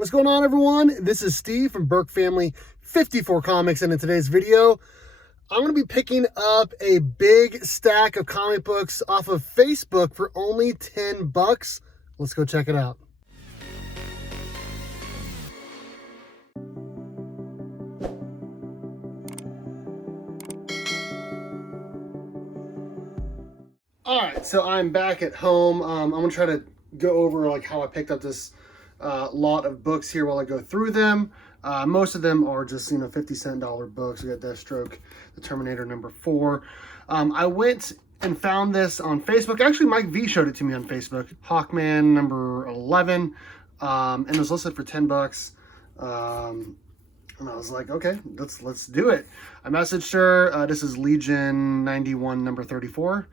What's going on, everyone? This is Steve from Burke Family 54 Comics, and in today's video, I'm going to be picking up a big stack of comic books off of Facebook for only $10. Let's go check it out. All right, so I'm back at home. I'm going to try to go over like how I picked up this lot of books here while I go through them. Most of them are just, 50-cent books. We got Deathstroke, The Terminator #4. I went and found this on Facebook. Actually, Mike V showed it to me on Facebook. Hawkman #11, and it was listed for $10. And I was like, okay, let's do it. I messaged her. This is Legion 91 #34,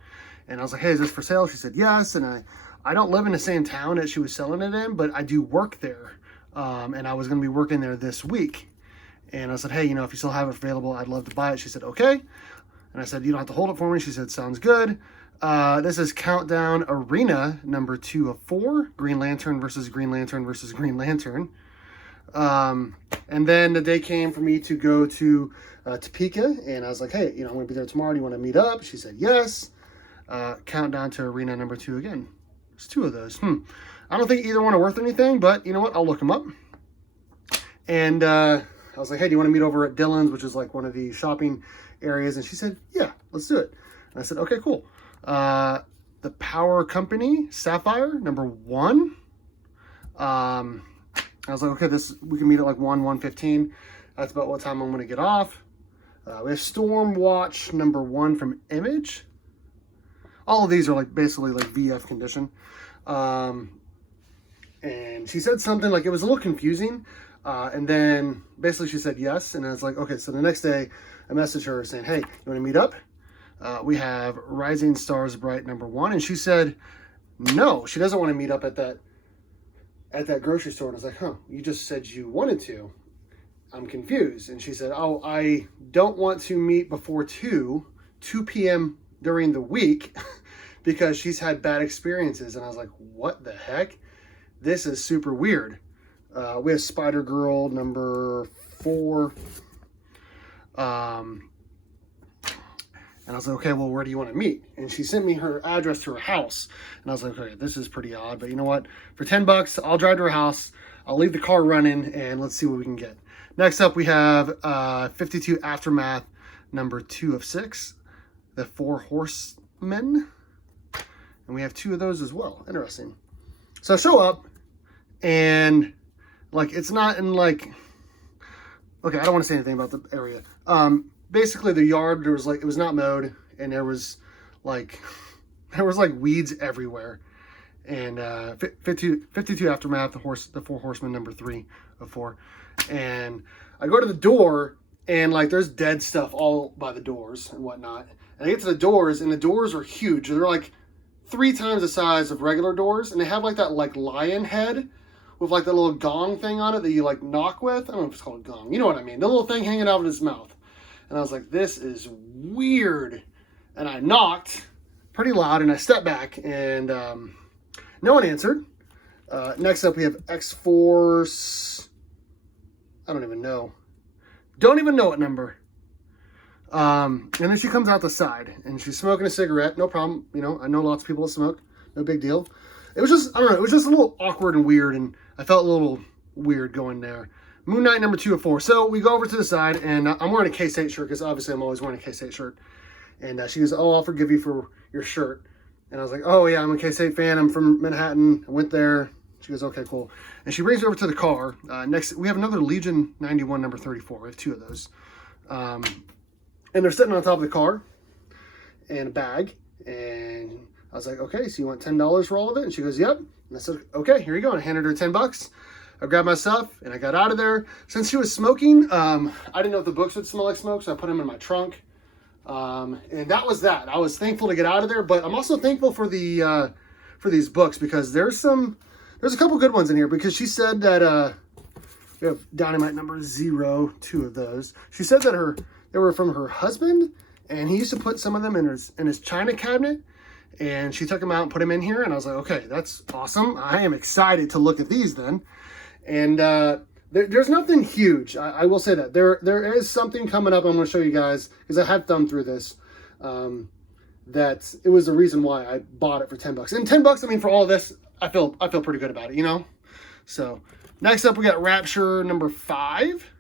and I was like, hey, is this for sale? She said yes, and I don't live in the same town that she was selling it in, but I do work there. And I was going to be working there this week. And I said, hey, if you still have it available, I'd love to buy it. She said, okay. And I said, you don't have to hold it for me. She said, sounds good. This is Countdown Arena #2 of 4, Green Lantern versus Green Lantern versus Green Lantern. And then the day came for me to go to Topeka, and I was like, hey, I'm going to be there tomorrow. Do you want to meet up? She said, yes. Countdown to Arena #2 again. There's two of those. I don't think either one are worth anything, but you know what? I'll look them up. And I was like, hey, do you want to meet over at Dillon's, which is like one of the shopping areas? And she said, yeah, let's do it. And I said, okay, cool. The Power Company, Sapphire, #1. I was like, okay, we can meet at like 1:15. That's about what time I'm going to get off. We have Stormwatch #1 from Image. All of these are basically VF condition. And she said something like, it was a little confusing. And then basically she said yes. And I was like, okay, so the next day I messaged her saying, hey, you want to meet up? We have Rising Stars Bright #1. And she said, no, she doesn't want to meet up at that grocery store. And I was like, you just said you wanted to. I'm confused. And she said, oh, I don't want to meet before 2 p.m. during the week because she's had bad experiences. And I was like, what the heck? This is super weird. We have Spider-Girl #4. And I was like, okay, well, where do you want to meet? And she sent me her address to her house. And I was like, okay, this is pretty odd, but you know what? For $10, I'll drive to her house. I'll leave the car running, and let's see what we can get. Next up, we have 52 Aftermath #2 of 6, The Four Horsemen. And we have 2 of those as well. Interesting. So I show up, and it's not in okay, I don't want to say anything about the area. Basically the yard, there was it was not mowed, and there was weeds everywhere. And 52 Aftermath, the Four Horsemen #3 of 4. And I go to the door, and there's dead stuff all by the doors and whatnot. And I get to the doors, and the doors are huge. They're 3 times the size of regular doors, and they have that lion head with that little gong thing on it that you knock with. I don't know if it's called a gong. You know what I mean? The little thing hanging out of his mouth. And I was like, this is weird. And I knocked pretty loud, and I stepped back, and no one answered. Next up, we have X-Force. I don't even know. Don't even know what number. And then she comes out the side, and she's smoking a cigarette. No problem. I know lots of people that smoke. No big deal. It was just, I don't know, it was just a little awkward and weird, and I felt a little weird going there. Moon Knight #2 of 4. So we go over to the side, and I'm wearing a K-State shirt, because obviously I'm always wearing a K-State shirt. And she goes, oh, I'll forgive you for your shirt. And I was like, oh, yeah, I'm a K-State fan. I'm from Manhattan. I went there. She goes, okay, cool. And she brings me over to the car. Next, we have another Legion 91 #34. We have 2 of those. And they're sitting on top of the car in a bag. And I was like, okay, so you want $10 for all of it? And she goes, yep. And I said, okay, here you go. And I handed her $10. I grabbed my stuff, and I got out of there. Since she was smoking, I didn't know if the books would smell like smoke, so I put them in my trunk. And that was that. I was thankful to get out of there, but I'm also thankful for for these books, because there's a couple good ones in here, because she said that we have Dynamite #0, 2 of those. She said that they were from her husband, and he used to put some of them in his china cabinet, and she took them out and put them in here, and I was like, okay, that's awesome. I am excited to look at these then. And there's nothing huge. I will say that. There is something coming up I'm going to show you guys, because I had thumbed through this. That it was the reason why I bought it for $10. And $10, I mean, for all of this, I feel pretty good about it, you know? So, next up, we got Rapture number 5.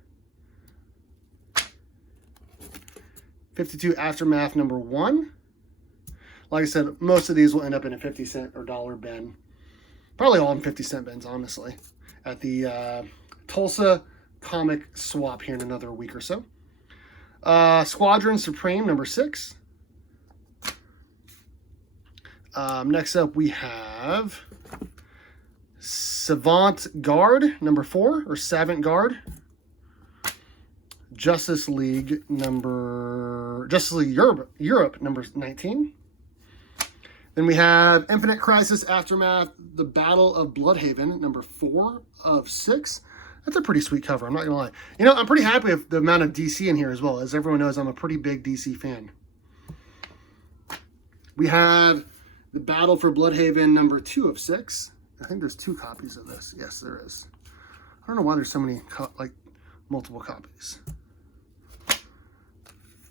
52 Aftermath number 1. Like I said, most of these will end up in a 50 cent or dollar bin. Probably all in 50 cent bins, honestly. At the Tulsa Comic Swap here in another week or so. Squadron Supreme number 6. Next up, we have Savant Guard number 4, or Savant Guard. Justice League Europe number 19. Then we have Infinite Crisis Aftermath, The Battle of Bloodhaven number 4 of 6. That's a pretty sweet cover, I'm not gonna lie. You know, I'm pretty happy with the amount of DC in here as well. As everyone knows, I'm a pretty big DC fan. We have The Battle for Bloodhaven number 2 of 6. I think there's 2 copies of this. Yes, there is. I don't know why there's so many, multiple copies.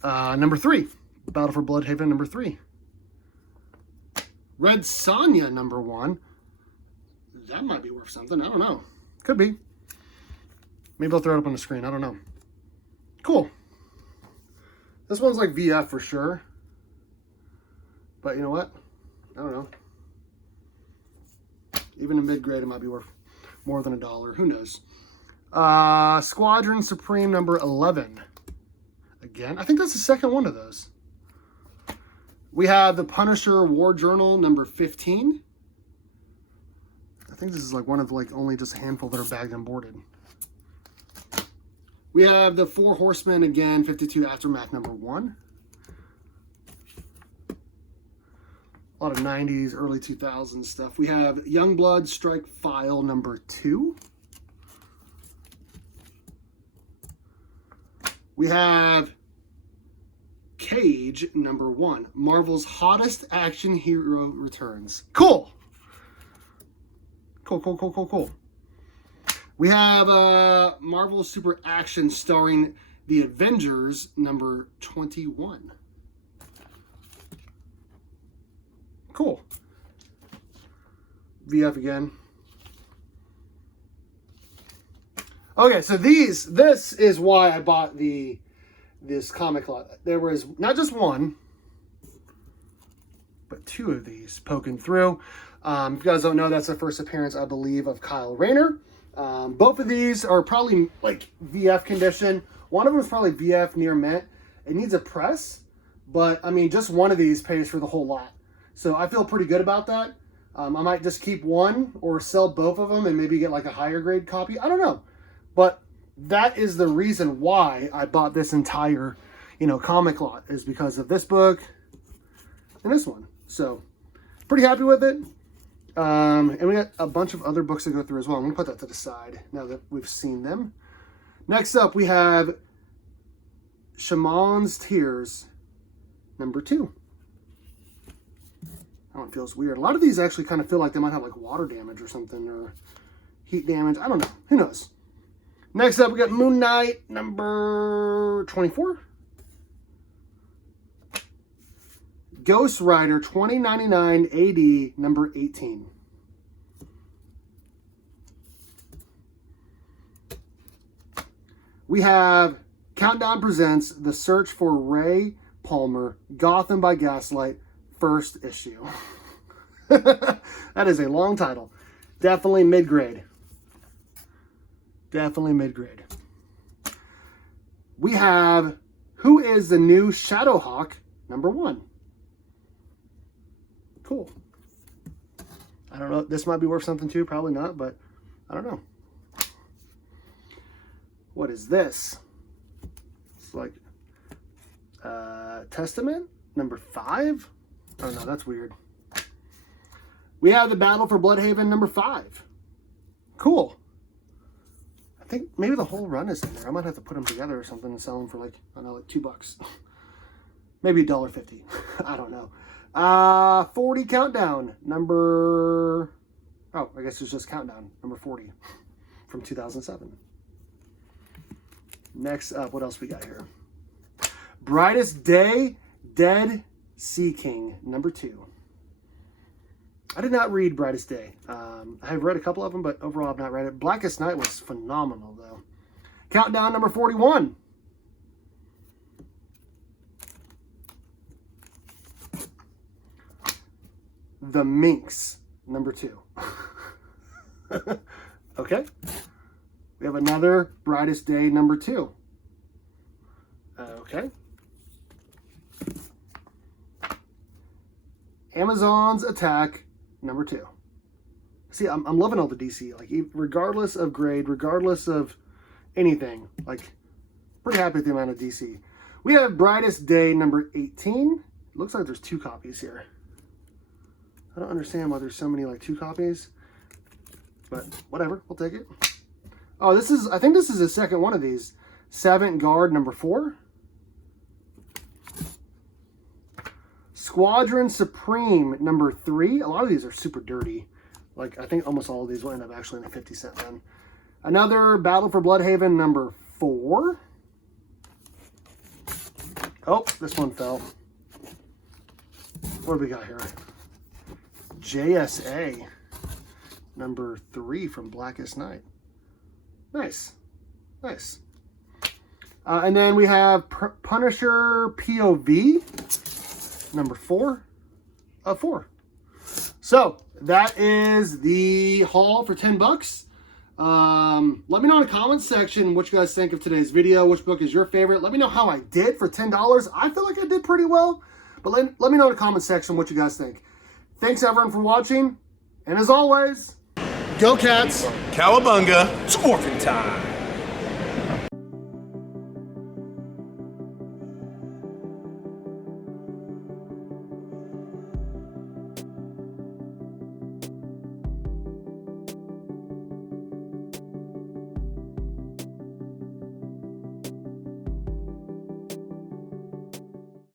Number 3. Battle for Bloodhaven number 3. Red Sonja number 1. That might be worth something. I don't know. Could be. Maybe I'll throw it up on the screen. I don't know. Cool. This one's like VF for sure. But you know what? I don't know. Even a mid-grade, it might be worth more than $1. Who knows? Squadron Supreme number 11. Again, I think that's the second one of those. We have the Punisher War Journal number 15. I think this is like one of only just a handful that are bagged and boarded. We have the 4 Horsemen again, 52 Aftermath number 1. A lot of 90s, early 2000s stuff. We have Youngblood Strike File number 2. We have Cage number 1. Marvel's hottest action hero returns. Cool. Cool. We have Marvel Super Action starring The Avengers number 21. Cool. VF again. Okay, so this is why I bought this comic lot. There was not just one, but 2 of these poking through. If you guys don't know, that's the first appearance, I believe, of Kyle Rayner. Both of these are probably like VF condition. One of them is probably VF near mint. It needs a press, but I mean, just one of these pays for the whole lot. So I feel pretty good about that. I might just keep one or sell both of them and maybe get like a higher grade copy. I don't know. But that is the reason why I bought this entire, comic lot, is because of this book and this one. So pretty happy with it. And we got a bunch of other books to go through as well. I'm going to put that to the side now that we've seen them. Next up, we have Shaman's Tears number 2. That one feels weird. A lot of these actually kind of feel like they might have like water damage or something, or heat damage. I don't know. Who knows? Next up, we got Moon Knight number 24. Ghost Rider 2099 AD number 18. We have Countdown presents The Search for Ray Palmer, Gotham by Gaslight, first issue. That is a long title. Definitely mid-grade. Definitely mid-grade. We have Who is the New Shadowhawk number 1. Cool. I don't know. This might be worth something too. Probably not, but I don't know. What is this? It's like Testament number 5. I don't know. That's weird. We have the Battle for Bloodhaven number 5. Cool. I think maybe the whole run is in there. I might have to put them together or something and sell them for like, I don't know, like $2. Maybe $1.50. I don't know. 40 Countdown number, oh, I guess it's just Countdown number 40 from 2007. Next up, what else we got here? Brightest Day, Dead Sea King, number 2. I did not read Brightest Day. I've read a couple of them, but overall I've not read it. Blackest Night was phenomenal, though. Countdown number 41. The Minx, number 2. Okay. We have another Brightest Day, number 2. Okay. Amazon's Attack, number 2. See, I'm loving all the DC. Like, regardless of grade, regardless of anything, like, pretty happy with the amount of DC. We have Brightest Day, number 18. Looks like there's 2 copies here. I don't understand why there's so many, like, 2 copies. But whatever, we'll take it. Oh, I think this is the second one of these. Savant Guard, number 4. Squadron Supreme, number 3. A lot of these are super dirty. Like, I think almost all of these will end up actually in a 50-cent run. Another Battle for Bloodhaven, number 4. Oh, this one fell. What do we got here? JSA, number 3 from Blackest Night. Nice. Nice. And then we have Punisher POV, number 4 of 4. So that is the haul for $10. Let me know in the comments section what you guys think of today's video. Which book is your favorite? Let me know how I did for $10. I feel like I did pretty well. But let me know in the comments section what you guys think. Thanks everyone for watching. And as always, go Cats. Cowabunga. It's orphan time.